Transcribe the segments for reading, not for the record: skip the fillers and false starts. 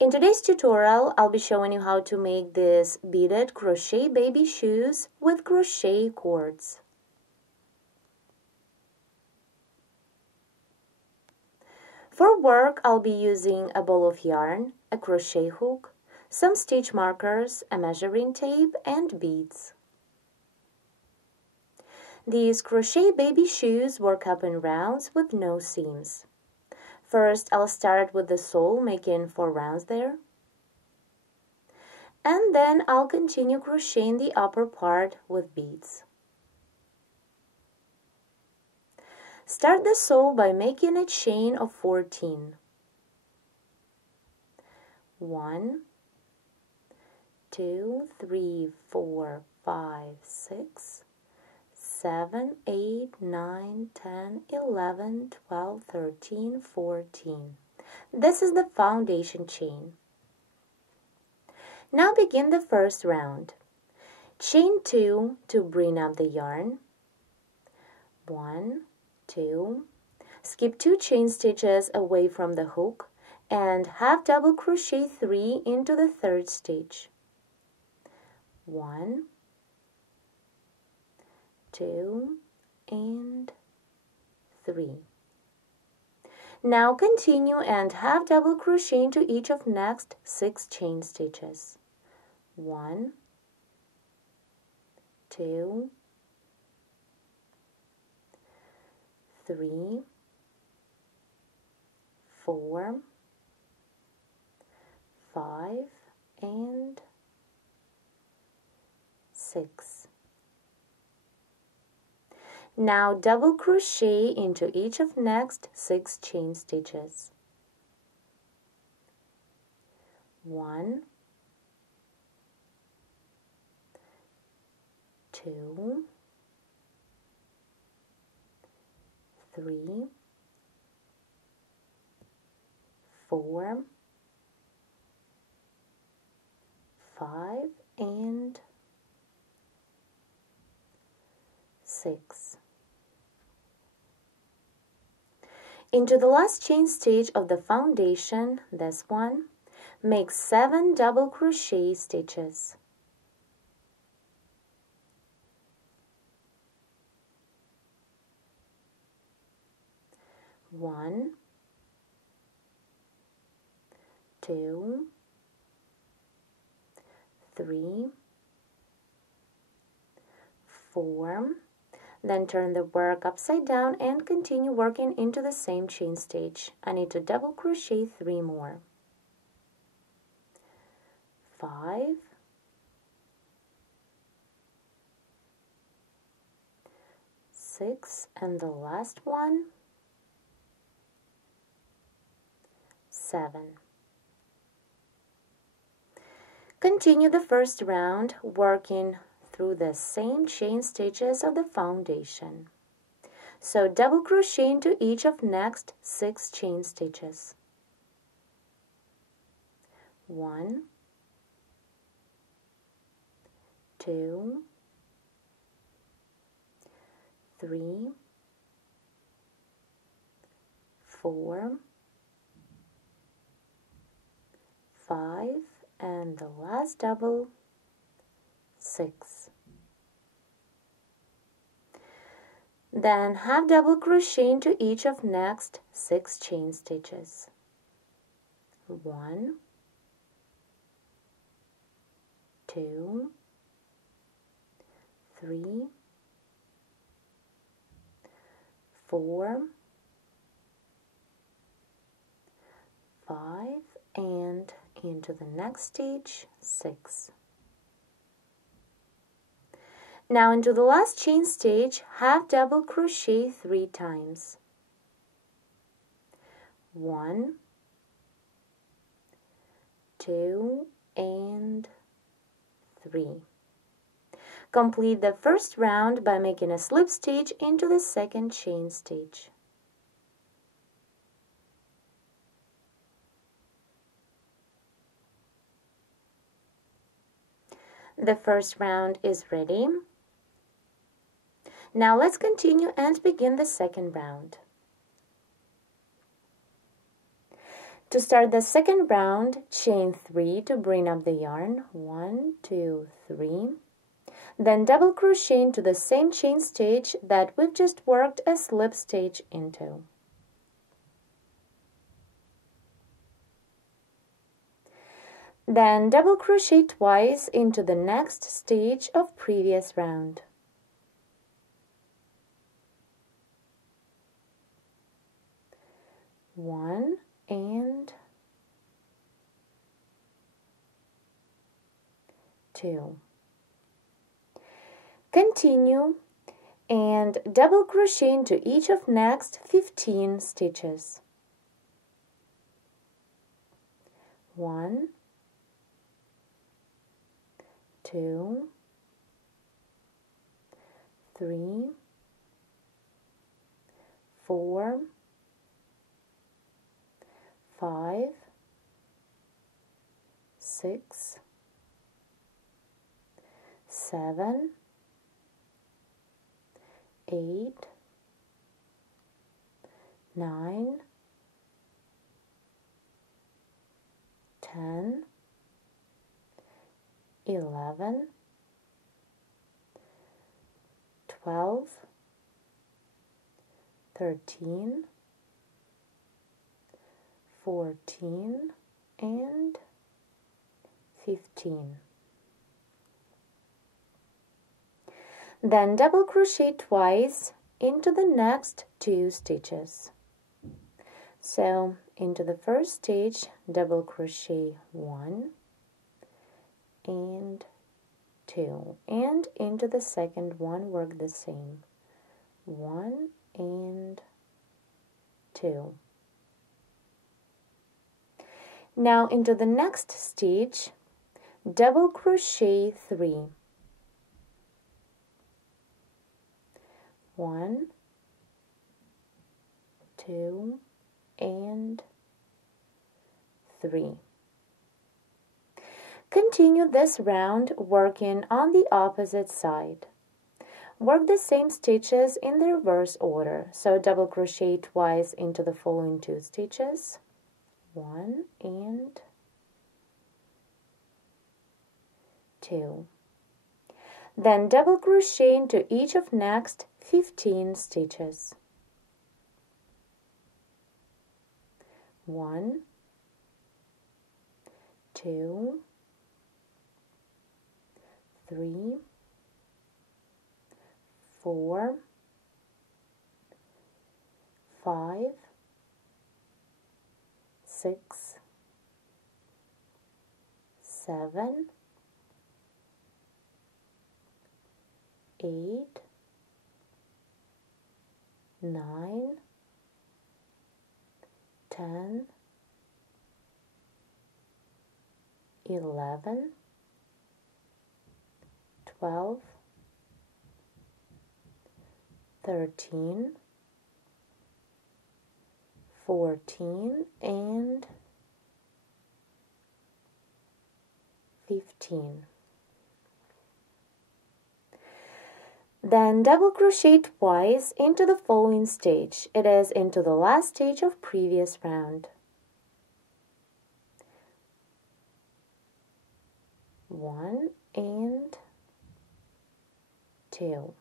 In today's tutorial, I'll be showing you how to make these beaded crochet baby shoes with crochet cords. For work, I'll be using a ball of yarn, a crochet hook, some stitch markers, a measuring tape, and beads. These crochet baby shoes work up in rounds with no seams. First, I'll start with the sole, making 4 rounds there. And then I'll continue crocheting the upper part with beads. Start the sole by making a chain of 14. 1, 2, 3, 4, 5, 6, 7, 8, 9, 10, 11, 12, 13, 14. This is the foundation chain. Now begin the first round. Chain 2 to bring up the yarn. 1, 2. Skip 2 chain stitches away from the hook and half double crochet 3 into the third stitch. 1, 2, and 3. Now continue and half double crochet into each of next 6 chain stitches. 1, 2, 3, 4, 5, and 6. Now double crochet into each of next 6 chain stitches. 1, 2, 3, 4, 5, and 6. Into the last chain stitch of the foundation, this one, make 7 double crochet stitches. 1, 2, 3, 4. Then turn the work upside down and continue working into the same chain stitch. I need to double crochet 3 more. 5, 6, and the last one, 7. Continue the first round working through the same chain stitches of the foundation. So double crochet into each of next 6 chain stitches. 1, 2, 3, 4, 5, and the last double, 6. Then half double crochet into each of next 6 chain stitches. 1, 2, 3, 4, 5, and into the next stitch, 6. Now into the last chain stitch, half double crochet 3 times. 1, 2, and 3. Complete the first round by making a slip stitch into the second chain stitch. The first round is ready. Now let's continue and begin the second round. To start the second round, chain 3 to bring up the yarn. 1, 2, 3. Then double crochet into the same chain stitch that we've just worked a slip stitch into. Then double crochet twice into the next stitch of previous round. One and two. Continue and double crochet into each of next 15 stitches. 1, 2, 3, 4, 5, 6, 7, 8, 9, 10, 11, 12, 13, 14, and 15. Then double crochet twice into the next 2 stitches. So into the first stitch, double crochet 1 and 2, and into the second one work the same, 1 and 2. Now into the next stitch, double crochet 3, 1, 2, and 3. Continue this round working on the opposite side. Work the same stitches in the reverse order, so double crochet twice into the following 2 stitches, 1 and 2. Then double crochet into each of next 15 stitches. 1, 2, 3, 4, 5, 6, 7, 8, 9, 10, 11, 12, 13, 14, and 15. Then double crochet twice into the following stitch. It is into the last stitch of previous round. 1 and 2.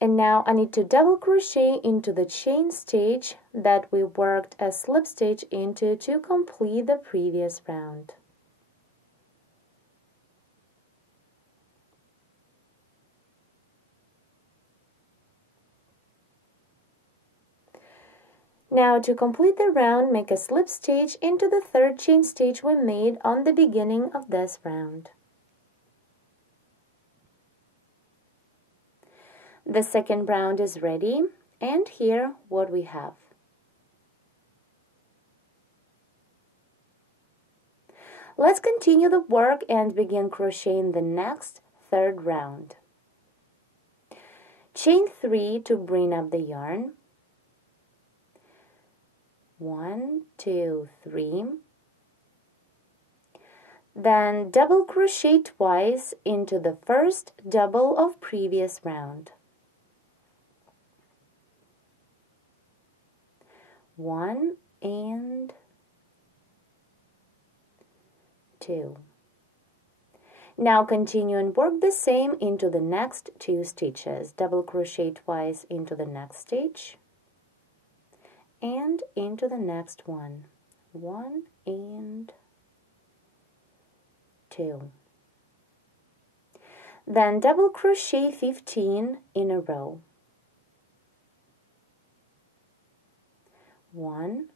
And now I need to double crochet into the chain stitch that we worked a slip stitch into to complete the previous round. Now to complete the round, make a slip stitch into the 3rd chain stitch we made on the beginning of this round. The second round is ready, and here what we have. Let's continue the work and begin crocheting the next 3rd round. Chain 3 to bring up the yarn. 1, 2, 3. Then double crochet twice into the first double of previous round. 1 and 2. Now continue and work the same into the next 2 stitches. Double crochet twice into the next stitch and into the next one. 1 and 2. Then double crochet 15 in a row. 1,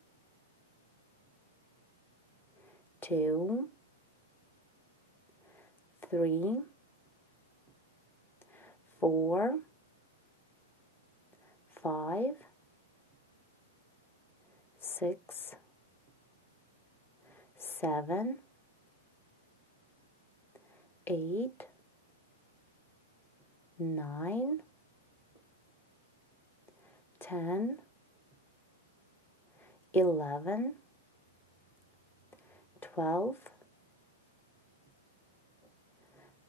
2, 3, 4, 5, 6, 7, 8, 9, 10, 11, 12,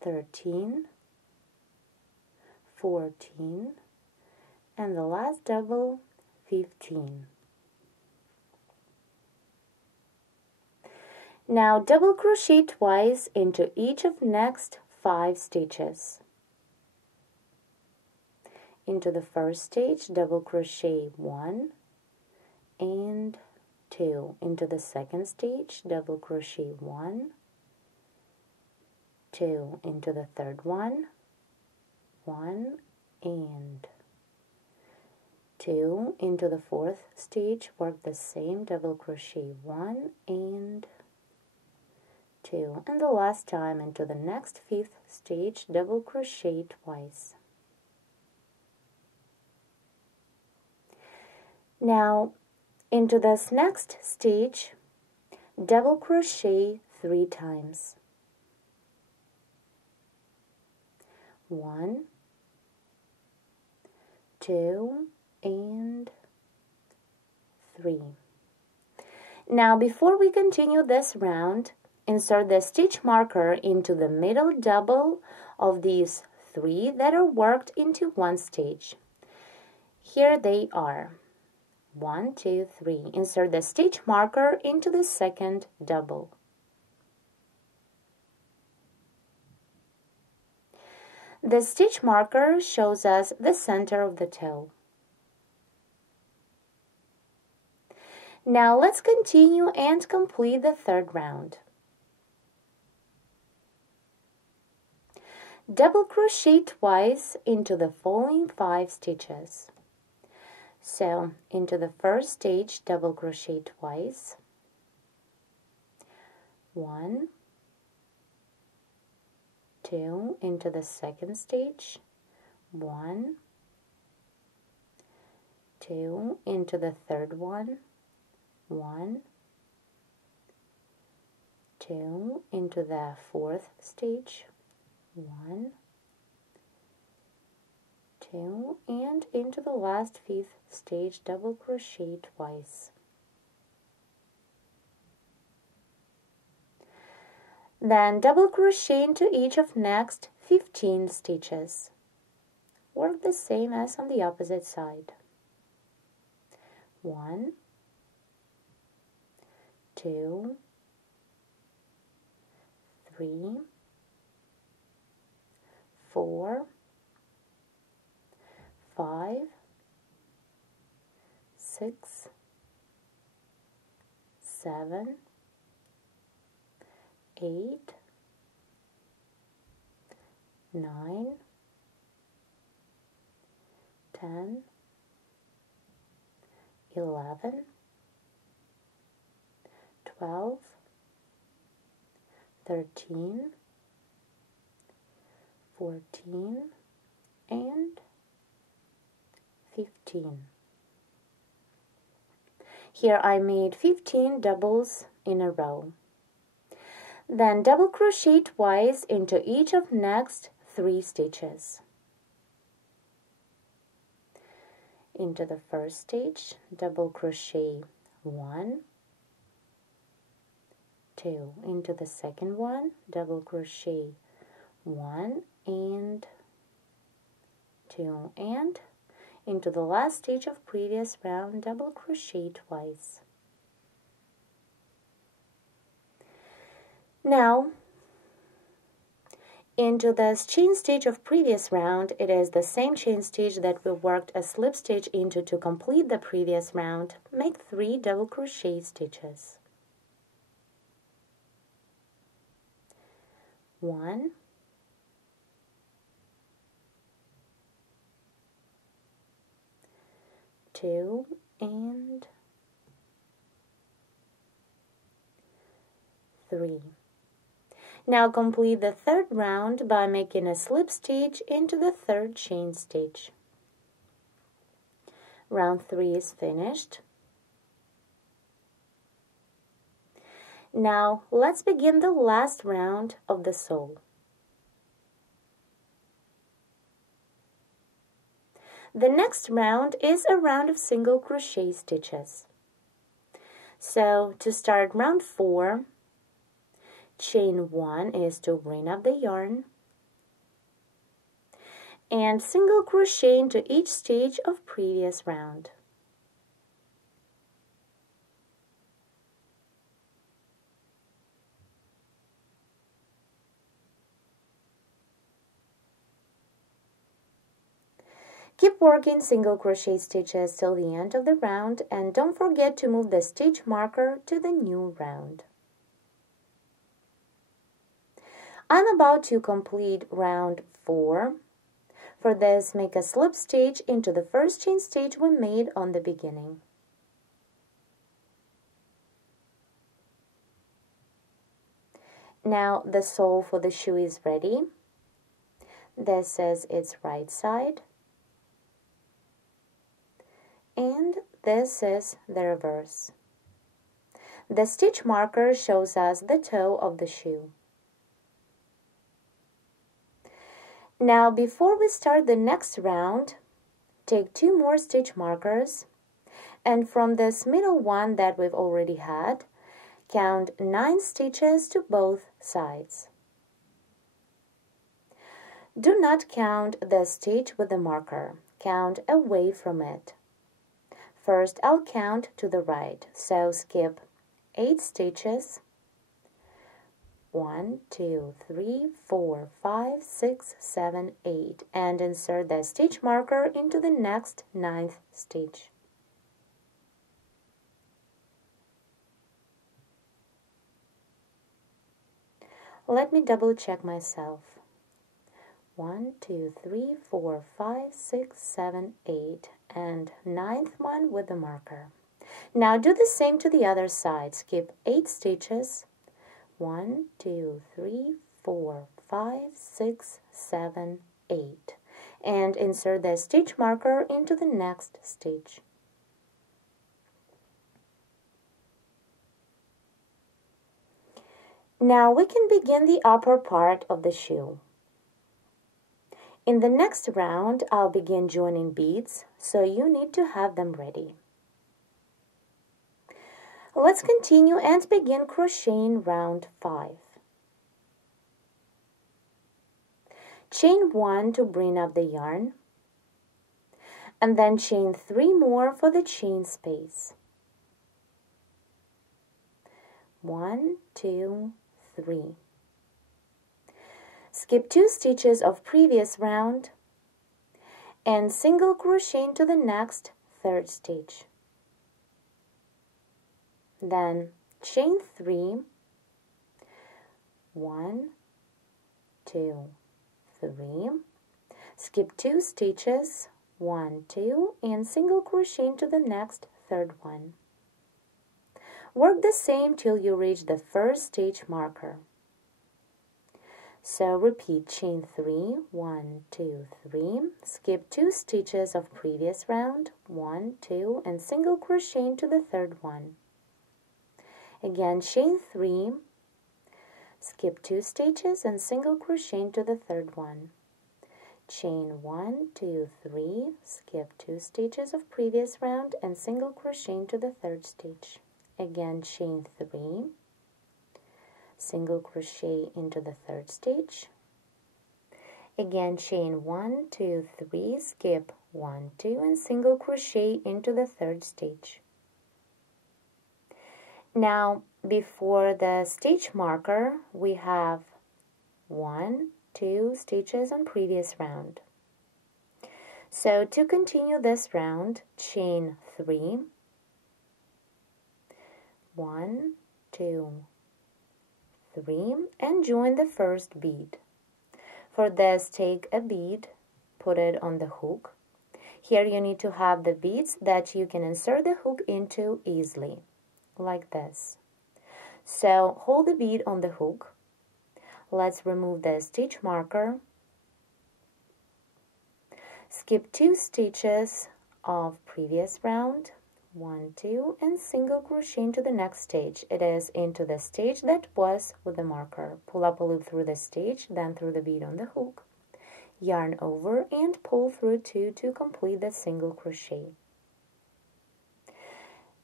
13, 14, and the last double, 15. Now double crochet twice into each of next 5 stitches. Into the first stitch, double crochet 1 and 2. Into the second stitch, double crochet 1, 2. Into the third one, 1 and 2. Into the fourth stitch, work the same, double crochet 1 and 2. And the last time into the next 5th stitch, double crochet twice. Now into this next stitch, double crochet 3 times. 1, 2, and 3. Now before we continue this round, insert the stitch marker into the middle double of these 3 that are worked into one stitch. Here they are. 1, 2, 3. Insert the stitch marker into the second double. The stitch marker shows us the center of the toe. Now let's continue and complete the third round. Double crochet twice into the following 5 stitches. So into the first stitch, double crochet twice. 1, 2. Into the second stitch, 1, 2. Into the third one, 1, 2. Into the fourth stitch, 1, 2, and into the last 5th stitch, double crochet twice. Then double crochet into each of next 15 stitches. Work the same as on the opposite side. 1, 2, 3, 4, 5, 6, 7, 8, 9, 10, 11, 12, 13, 14, and 15. Here I made 15 doubles in a row. Then double crochet twice into each of next 3 stitches. Into the first stitch, double crochet 1, 2. Into the second one, double crochet 1 and 2, and into the last stitch of previous round, double crochet twice. Now, into this chain stitch of previous round, it is the same chain stitch that we worked a slip stitch into to complete the previous round. Make 3 double crochet stitches. 1, 2, and 3. Now complete the third round by making a slip stitch into the third chain stitch. Round 3 is finished. Now let's begin the last round of the sole. The next round is a round of single crochet stitches. So to start round 4, chain 1 is to bring up the yarn and single crochet into each stitch of previous round. Keep working single crochet stitches till the end of the round, and don't forget to move the stitch marker to the new round. I'm about to complete round 4. For this, make a slip stitch into the first chain stitch we made on the beginning. Now the sole for the shoe is ready. This is its right side, and this is the reverse. The stitch marker shows us the toe of the shoe. Now before we start the next round, take 2 more stitch markers, and from this middle one that we've already had, count 9 stitches to both sides. Do not count the stitch with the marker. Count away from it. First, I'll count to the right, so skip 8 stitches. 1, 2, 3, 4, 5, 6, 7, 8, and insert the stitch marker into the next 9th stitch. Let me double check myself. 1, 2, 3, 4, 5, 6, 7, 8, and 9th one with the marker. Now do the same to the other side. Skip 8 stitches. 1, 2, 3, 4, 5, 6, 7, 8, and insert the stitch marker into the next stitch. Now we can begin the upper part of the shoe. In the next round, I'll begin joining beads, so you need to have them ready. Let's continue and begin crocheting round 5. Chain 1 to bring up the yarn, and then chain 3 more for the chain space. 1, 2, 3. Skip 2 stitches of previous round and single crochet into the next 3rd stitch. Then chain 3, 1, 2, 3, skip 2 stitches, 1, 2, and single crochet into the next 3rd one. Work the same till you reach the 1st stitch marker. So repeat chain 3, 1, 2, 3, skip 2 stitches of previous round, 1, 2, and single crochet into the 3rd one. Again, chain 3, skip 2 stitches and single crochet into the 3rd one. Chain 1, 2, 3, skip 2 stitches of previous round and single crochet into the 3rd stitch. Again, chain 3, single crochet into the 3rd stitch. Again, chain 1, 2, 3, skip 1, 2, and single crochet into the 3rd stitch. Now, before the stitch marker, we have 1, 2 stitches on previous round. So to continue this round, chain 3, 1, 2, 3, and join the first bead. For this, take a bead, put it on the hook. Here you need to have the beads that you can insert the hook into easily, like this. So hold the bead on the hook. Let's remove the stitch marker. Skip 2 stitches of previous round, 1, 2, and single crochet into the next stitch. It is into the stitch that was with the marker. Pull up a loop through the stitch, then through the bead on the hook. Yarn over and pull through 2 to complete the single crochet.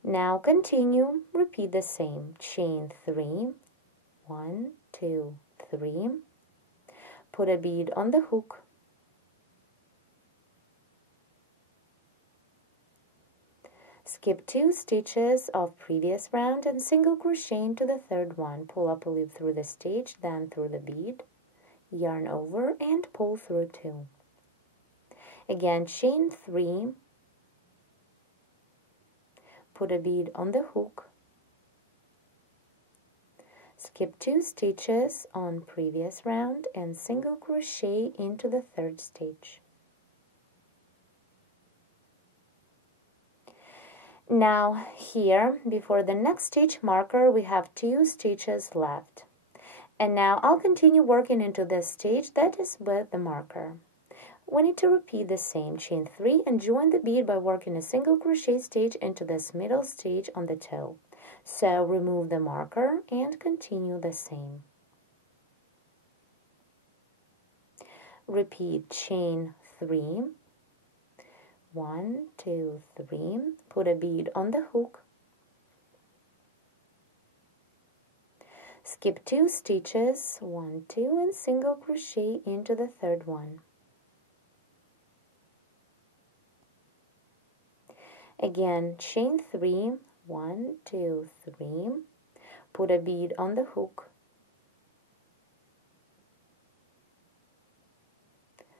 Now continue, repeat the same. Chain 3, 1, 2, 3. Put a bead on the hook. Skip 2 stitches of previous round and single crochet into the third one. Pull up a loop through the stitch, then through the bead. Yarn over and pull through 2. Again, chain 3. Put a bead on the hook. Skip 2 stitches on previous round and single crochet into the third stitch. Now here, before the next stitch marker, we have 2 stitches left. And now I'll continue working into this stitch that is with the marker. We need to repeat the same. Chain 3 and join the bead by working a single crochet stitch into this middle stitch on the toe. So remove the marker and continue the same. Repeat chain 3. 1, 2, 3, put a bead on the hook, skip 2 stitches, 1, 2, and single crochet into the third one. Again, chain 3, 1, 2, 3, put a bead on the hook,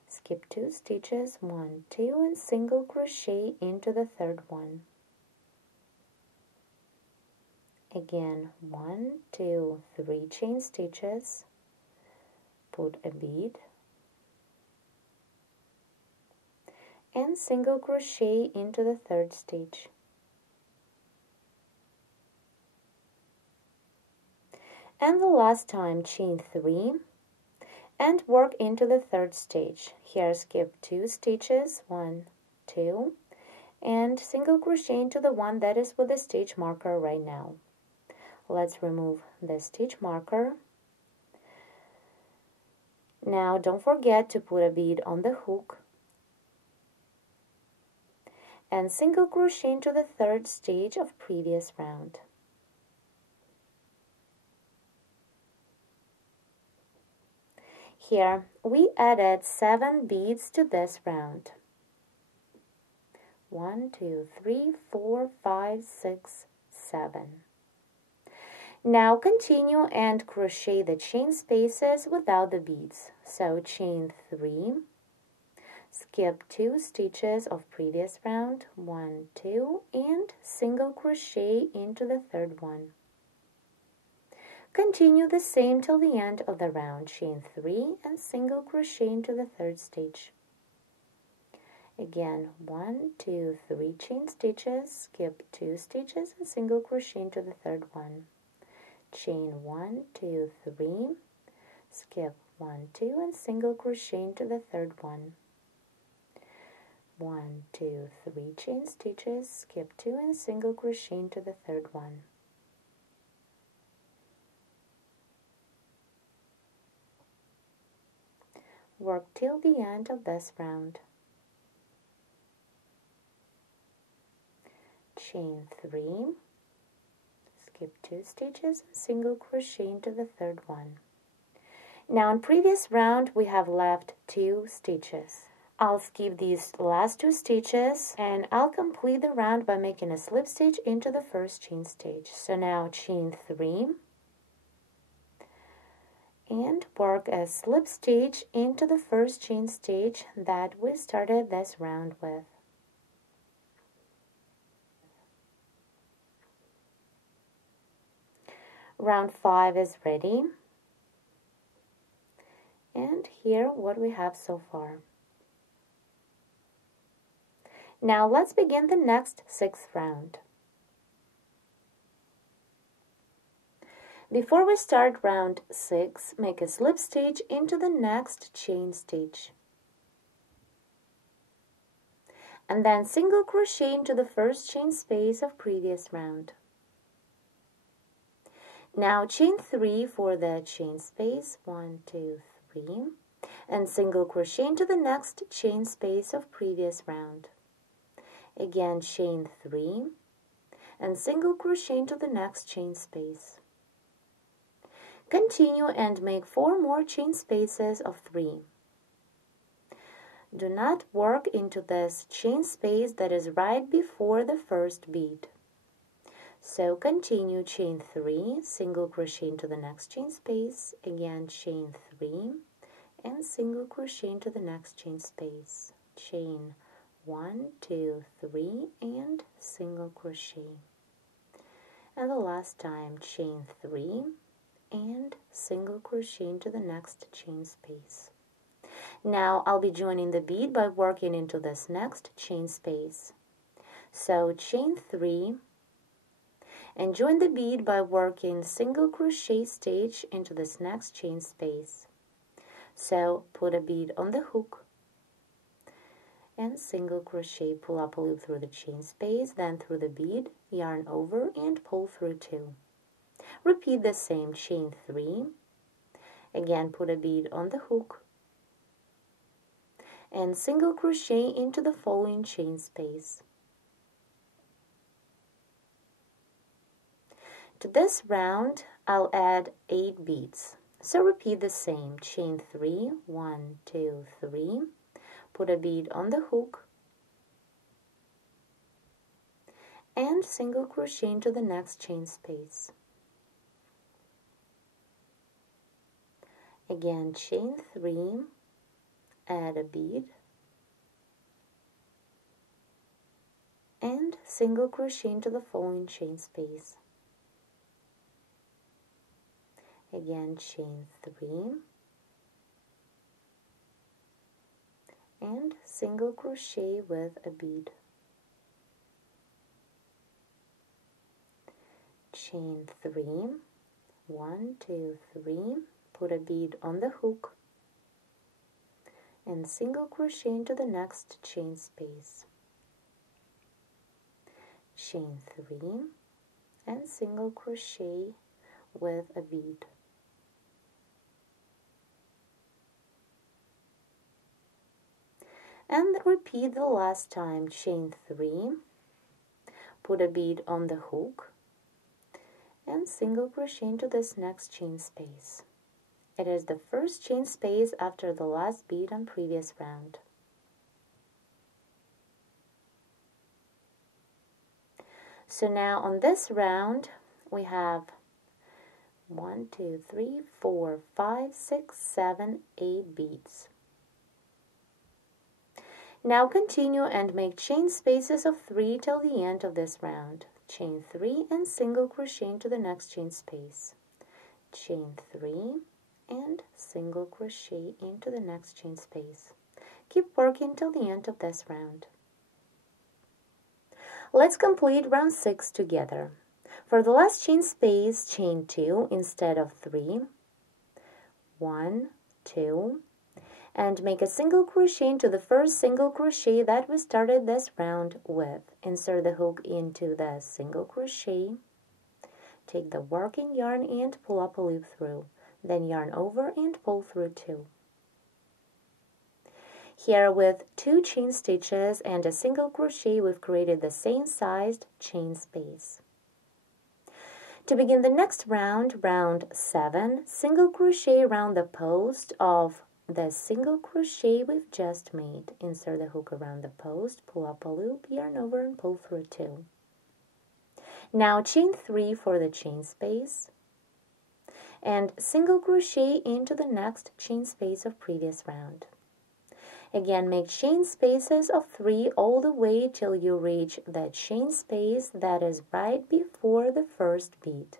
skip 2 stitches, 1, 2, and single crochet into the third one. Again, 1, 2, 3 chain stitches, put a bead, and single crochet into the third stitch. And the last time, chain 3, and work into the third stitch. Here skip 2 stitches, 1, 2, and single crochet into the one that is with the stitch marker right now. Let's remove the stitch marker. Now don't forget to put a bead on the hook and single crochet into the third stitch of previous round. Here we added 7 beads to this round. 1, 2, 3, 4, 5, 6, 7. Now continue and crochet the chain spaces without the beads. So chain 3, skip 2 stitches of previous round, 1, 2, and single crochet into the third one. Continue the same till the end of the round. Chain 3 and single crochet into the third stitch. Again, 1, 2, 3 chain stitches, skip 2 stitches and single crochet into the third one. Chain 1, 2, 3, skip 1, 2 and single crochet into the third one. 1, 2, 3 chain stitches, skip 2 and single crochet into the third one. Work till the end of this round. Chain 3, skip 2 stitches and single crochet into the third one. Now in previous round we have left 2 stitches. I'll skip these last 2 stitches and I'll complete the round by making a slip stitch into the first chain stitch. So now chain 3 and work a slip stitch into the first chain stitch that we started this round with. Round 5 is ready, and here what we have so far. Now let's begin the next 6th round. Before we start round 6, make a slip stitch into the next chain stitch. And then single crochet into the first chain space of previous round. Now chain 3 for the chain space, 1, 2, 3, and single crochet into the next chain space of previous round. Again chain 3 and single crochet into the next chain space. Continue and make 4 more chain spaces of 3. Do not work into this chain space that is right before the first bead. So continue chain 3, single crochet into the next chain space, again chain 3 and single crochet into the next chain space. Chain 1, 2, 3 and single crochet. And the last time chain 3 and single crochet into the next chain space. Now I'll be joining the bead by working into this next chain space. So chain 3 and join the bead by working single crochet stitch into this next chain space. So put a bead on the hook and single crochet, pull up a loop through the chain space, then through the bead, yarn over and pull through 2. Repeat the same, chain 3, again put a bead on the hook and single crochet into the following chain space. To this round I'll add 8 beads, so repeat the same, chain 3, 1, 2, 3, put a bead on the hook and single crochet into the next chain space. Again chain 3, add a bead and single crochet into the following chain space. Again chain 3 and single crochet with a bead. Chain 3, 1, 2, 3, put a bead on the hook and single crochet into the next chain space. Chain 3 and single crochet with a bead. And repeat the last time, chain 3, put a bead on the hook and single crochet into this next chain space. It is the first chain space after the last bead on previous round. So now on this round we have 1, 2, 3, 4, 5, 6, 7, 8 beads. Now continue and make chain spaces of 3 till the end of this round. Chain 3 and single crochet into the next chain space. Chain 3 and single crochet into the next chain space. Keep working till the end of this round. Let's complete round 6 together. For the last chain space, chain 2 instead of 3. 1, 2, and make a single crochet into the first single crochet that we started this round with. Insert the hook into the single crochet. Take the working yarn and pull up a loop through. Then yarn over and pull through 2. Here with 2 chain stitches and a single crochet, we've created the same sized chain space. To begin the next round, round 7, single crochet around the post of the single crochet we've just made. Insert the hook around the post, pull up a loop, yarn over and pull through 2. Now chain 3 for the chain space and single crochet into the next chain space of previous round. Again, make chain spaces of 3 all the way till you reach the chain space that is right before the first bead.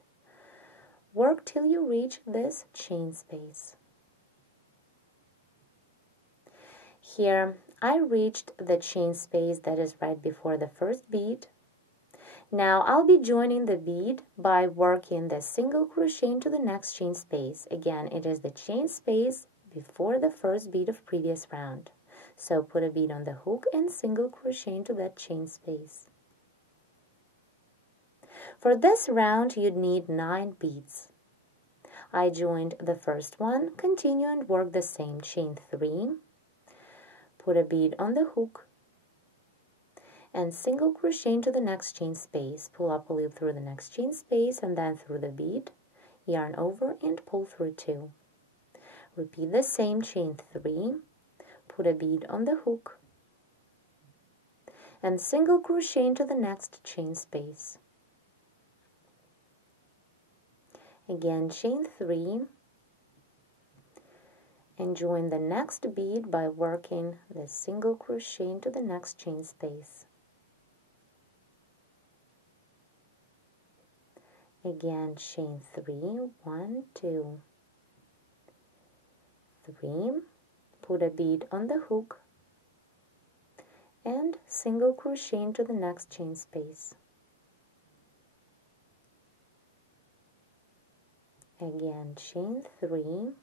Work till you reach this chain space. Here, I reached the chain space that is right before the first bead. Now, I'll be joining the bead by working the single crochet into the next chain space. Again, it is the chain space before the first bead of previous round. So put a bead on the hook and single crochet into that chain space. For this round, you'd need 9 beads. I joined the first one, continue and work the same. Chain 3, put a bead on the hook, and single crochet into the next chain space. Pull up a loop through the next chain space and then through the bead, yarn over and pull through 2. Repeat the same. Chain 3, put a bead on the hook, and single crochet into the next chain space. Again, chain 3 and join the next bead by working the single crochet into the next chain space. Again, chain 3, 1, 2, 3, put a bead on the hook and single crochet into the next chain space. Again, chain 3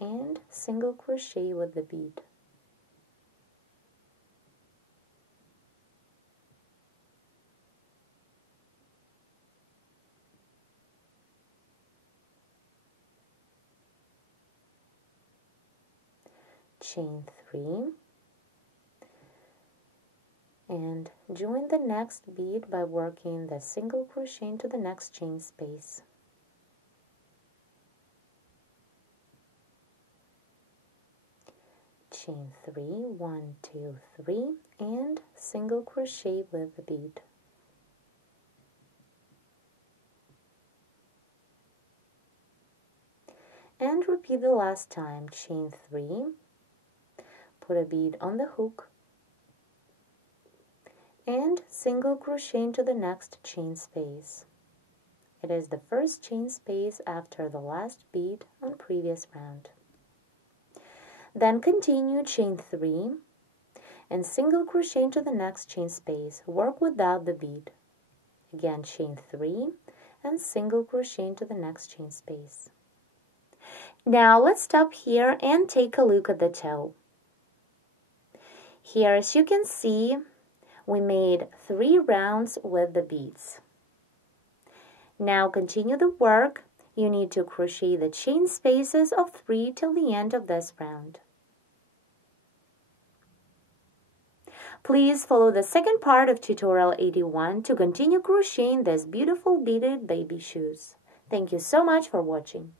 and single crochet with the bead. Chain 3 and join the next bead by working the single crochet into the next chain space. Chain 3, 1, 2, 3, and single crochet with the bead. And repeat the last time. Chain 3, put a bead on the hook, and single crochet into the next chain space. It is the first chain space after the last bead on previous round. Then continue chain 3 and single crochet into the next chain space. Work without the bead. Again, chain 3 and single crochet into the next chain space. Now let's stop here and take a look at the toe. Here, as you can see, we made 3 rounds with the beads. Now continue the work. You need to crochet the chain spaces of 3 till the end of this round. Please follow the second part of tutorial 81 to continue crocheting these beautiful beaded baby shoes. Thank you so much for watching.